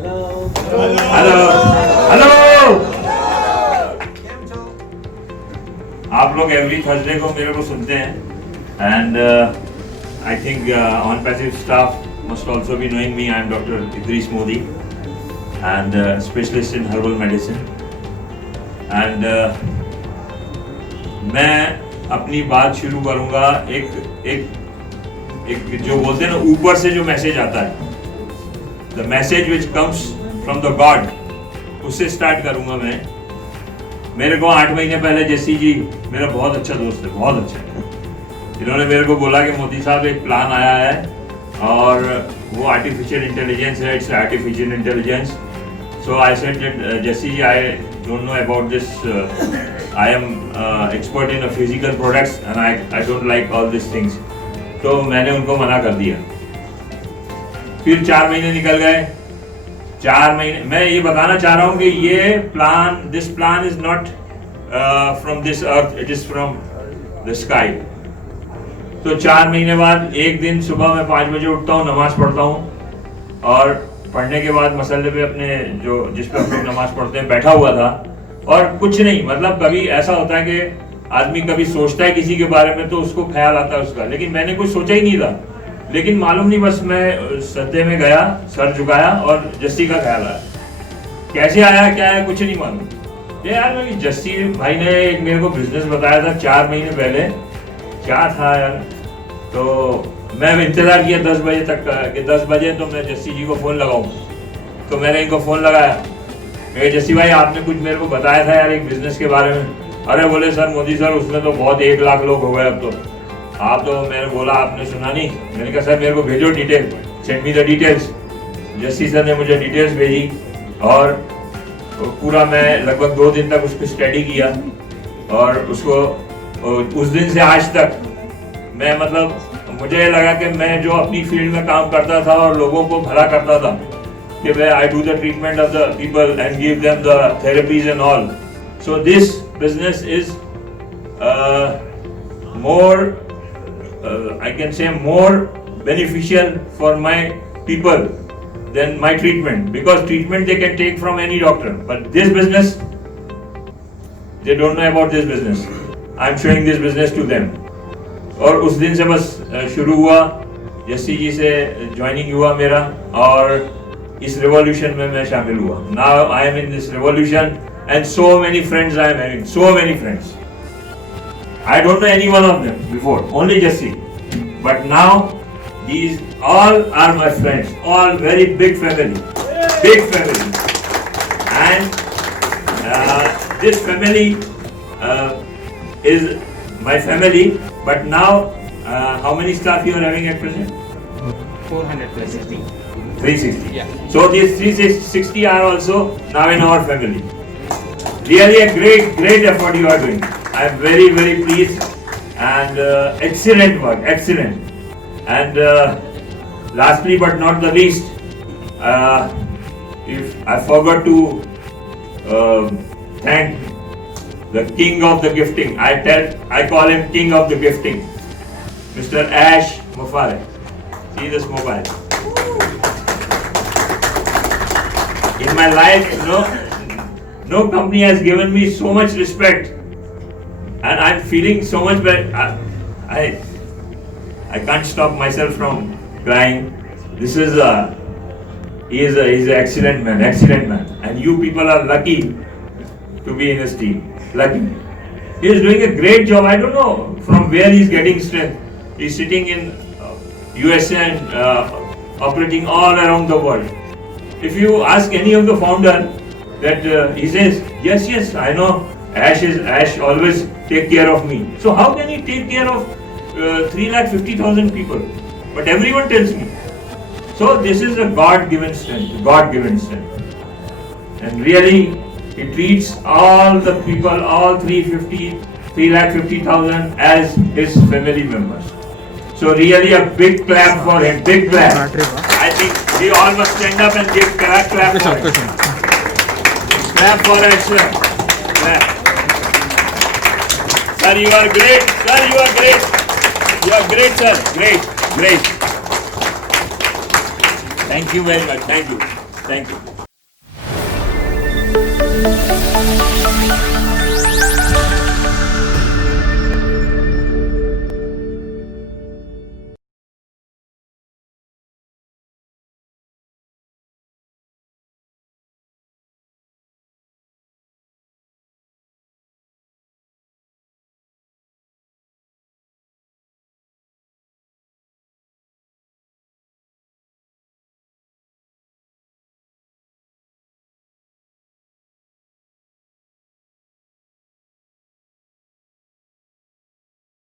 Hello hello. आप लोग every Thursday को मेरे को सुनते हैं and I think on passive staff must also be knowing me. I am Dr. Idris Modi and specialist in herbal medicine and मैं अपनी बात शुरू करूंगा एक जो बोलते हैं ना ऊपर से जो मैसेज आता है, the message which comes from the God, उससे स्टार्ट करूंगा मैं। मेरे को 8 महीने पहले जस्सी जी, मेरा बहुत अच्छा दोस्त है, बहुत अच्छा, इन्होंने मेरे को बोला कि मोदी साहब एक प्लान आया है और वो आर्टिफिशियल इंटेलिजेंस है, it's artificial intelligence. So I said that Jassi ji, I don't know about this, I am expert in physical products and I don't like all this things. तो मैंने उनको मना कर दिया। फिर 4 महीने निकल गए। 4 महीने मैं ये बताना चाह रहा हूँ कि ये plan, this plan is not from this earth, it is from the sky. तो 4 महीने बाद एक दिन सुबह मैं 5 बजे उठता हूँ, नमाज पढ़ता हूँ और पढ़ने के बाद मसल्ले पे अपने जो जिस पे हम लोग नमाज पढ़ते हैं बैठा हुआ था और कुछ नहीं, मतलब कभी ऐसा होता है कि आदमी कभी सोचता है किसी के बारे में तो उसको ख्याल आता है उसका, लेकिन मैंने कुछ सोचा ही नहीं था। लेकिन मालूम नहीं, बस मैं सद्दे में गया, सर झुकाया और जस्सी का ख्याल आया। कैसे आया क्या है कुछ नहीं मालूम। यार मैं जस्सी भाई ने एक मेरे को बिजनेस बताया था 4 महीने पहले, क्या था यार। तो मैं इंतजार किया 10 बजे तक का कि 10 बजे तो मैं जस्सी जी को फ़ोन लगाऊं। तो मैंने इनको फ़ोन लगाया, मैं जस्सी भाई आपने कुछ मेरे को बताया था यार एक बिजनेस के बारे में। अरे बोले सर मोदी सर उसमें तो बहुत 1 लाख लोग हो गए अब तो। आप तो मैंने बोला आपने सुना नहीं। मैंने कहा सर मेरे को भेजो detail, send me the details. Jassi सर ने मुझे डिटेल्स भेजी और पूरा मैं लगभग 2 दिन तक उसको स्टडी किया और उसको उस दिन से आज तक मैं, मतलब मुझे लगा कि मैं जो अपनी फील्ड में काम करता था और लोगों को भला करता था कि मैं I do the treatment of the people and give them the therapies and all. So this business is more I can say more beneficial for my people than my treatment, because treatment they can take from any doctor, but this business they don't know about this business. I am showing this business to them. और उस दिन से बस शुरू हुआ, जस्सी जी से ज्वाइनिंग हुआ मेरा और इस रेवोल्यूशन में मैं शामिल हुआ। Now I am in this revolution and so many friends I am having, so many friends. I don't know any one of them before, only Jesse. But now, these all are my friends, all very big family, big family. And this family is my family. But now, how many staff you are having at present? 460. 360. Yeah. So these 360 are also now in our family. Really a great effort you are doing. I am very pleased and excellent work, excellent. And lastly but not the least, if I forgot to thank the king of the gifting, I call him king of the gifting, Mr. Ash Mufare. See this mobile. In my life, no company has given me so much respect. And I'm feeling so much better. I can't stop myself from crying. This is he's an excellent man, and you people are lucky to be in his team. Lucky. He is doing a great job. I don't know from where he's getting strength. He's sitting in USA and operating all around the world. If you ask any of the founder, that he says yes, I know. Ash always take care of me. So how can he take care of 350,000 people? But everyone tells me. So this is a God-given strength. And really, he treats all the people, all 350,000 as his family members. So really a big clap for him, big clap. I think we all must stand up and give clap for him. Clap for Ash, sir. Clap. Sir, you are great. Sir, you are great. You are great, sir. Great. Thank you very much. Thank you. Thank you